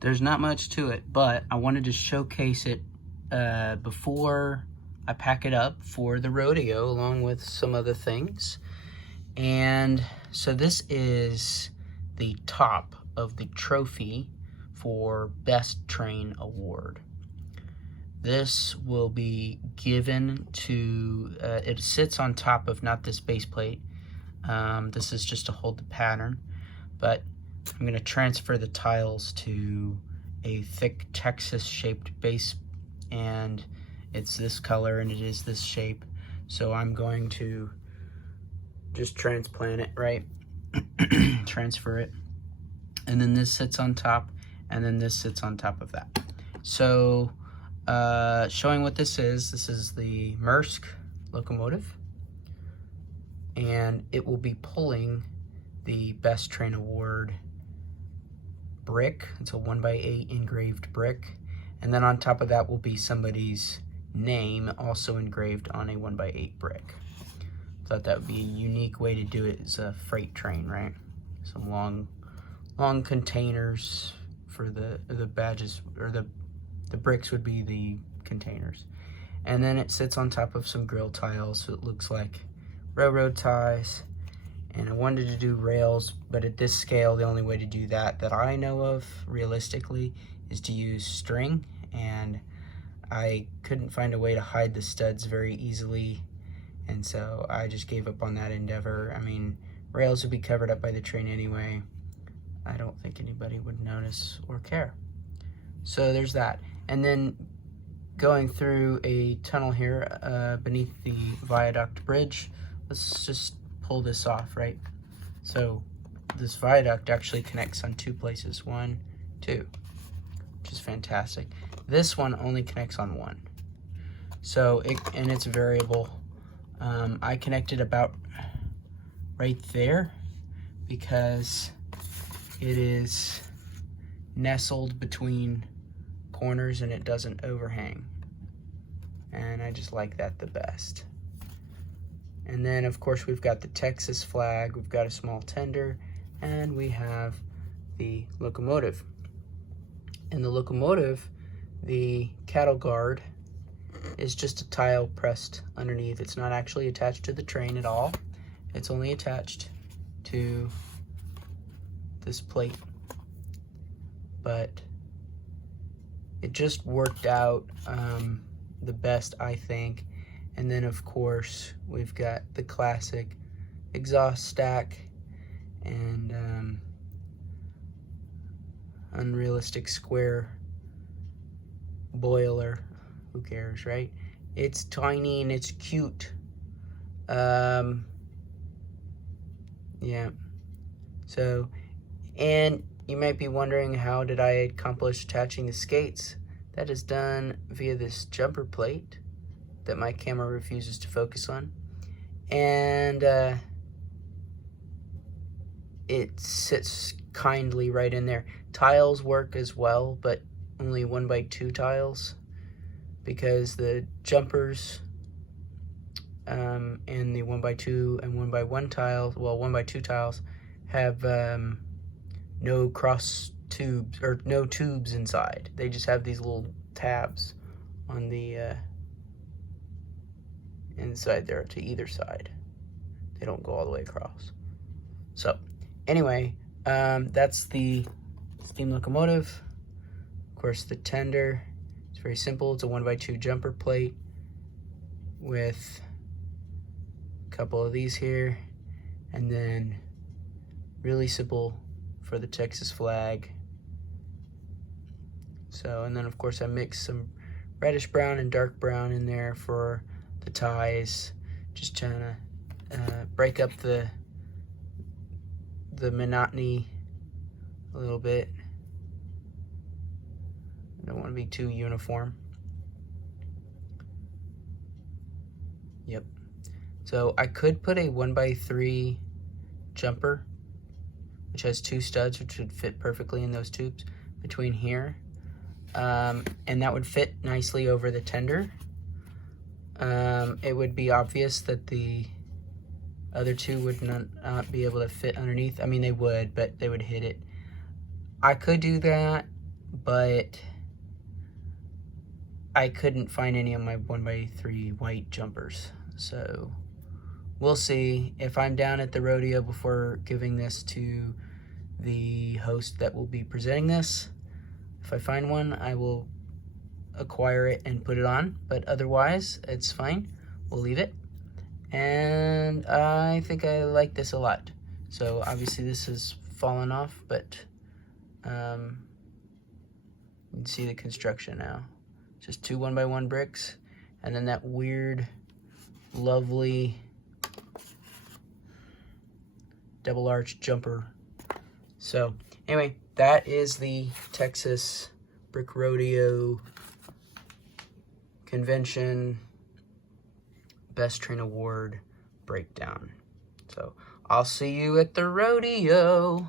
there's not much to it, but I wanted to showcase it before I pack it up for the rodeo, along with some other things. And so this is the top of the trophy for Best Train Award. This will be given to, it sits on top of not this base plate. This is just to hold the pattern, but I'm going to transfer the tiles to a thick Texas shaped base, and it's this color and it is this shape. So I'm going to just transplant it, right? Transfer it. And then this sits on top, and then this sits on top of that. So showing what this is the Maersk locomotive, and it will be pulling the Best Train Award brick. It's a 1x8 engraved brick, and then on top of that will be somebody's name also engraved on a 1x8 brick. Thought that would be a unique way to do it as a freight train, right? Some long containers for the badges, or the bricks would be the containers. And then it sits on top of some grill tiles, so it looks like railroad ties. And I wanted to do rails, but at this scale, the only way to do that I know of realistically is to use string, and I couldn't find a way to hide the studs very easily, and so I just gave up on that endeavor. I mean, rails would be covered up by the train anyway. I don't think anybody would notice or care. So there's that. And then going through a tunnel here beneath the viaduct bridge, let's just pull this off, right? So this viaduct actually connects on 2 places, 1, 2, which is fantastic. This one only connects on 1. So and it's variable. I connected about right there because it is nestled between corners and it doesn't overhang. And I just like that the best. And then of course we've got the Texas flag, we've got a small tender, and we have the locomotive. And the locomotive, the cattle guard, is just a tile pressed underneath. It's not actually attached to the train at all. It's only attached to this plate. But it just worked out the best, I think. And then of course we've got the classic exhaust stack and unrealistic square boiler. Who cares, right? It's tiny and it's cute. Yeah. So, and you might be wondering, how did I accomplish attaching the skates? That is done via this jumper plate that my camera refuses to focus on. And it sits kindly right in there. Tiles work as well, but only 1x2 tiles, because the jumpers and the 1x2 and 1x1 tiles, well, 1x2 tiles have no cross tubes, or no tubes inside. They just have these little tabs on the inside there to either side. They don't go all the way across. So anyway, that's the steam locomotive. Of course, the tender, it's very simple. It's a 1x2 jumper plate with a couple of these here, and then really simple for the Texas flag. So, and then of course I mixed some reddish brown and dark brown in there for the ties, just trying to break up the monotony a little bit. I don't want to be too uniform. Yep. So I could put a 1x3 jumper, which has 2 studs, which would fit perfectly in those tubes between here. And that would fit nicely over the tender. It would be obvious that the other 2 would not be able to fit underneath. I mean, they would, but they would hit it. I could do that, but I couldn't find any of my 1x3 white jumpers. So we'll see if I'm down at the rodeo before giving this to the host that will be presenting this. If I find one, I will acquire it and put it on, but otherwise it's fine. We'll leave it. And I think I like this a lot. So obviously this has fallen off, but you can see the construction now. Just 2 1x1 bricks, and then that weird, lovely double arch jumper. So anyway, that is the Texas Brick Rodeo Convention Best Train Award breakdown. So I'll see you at the rodeo.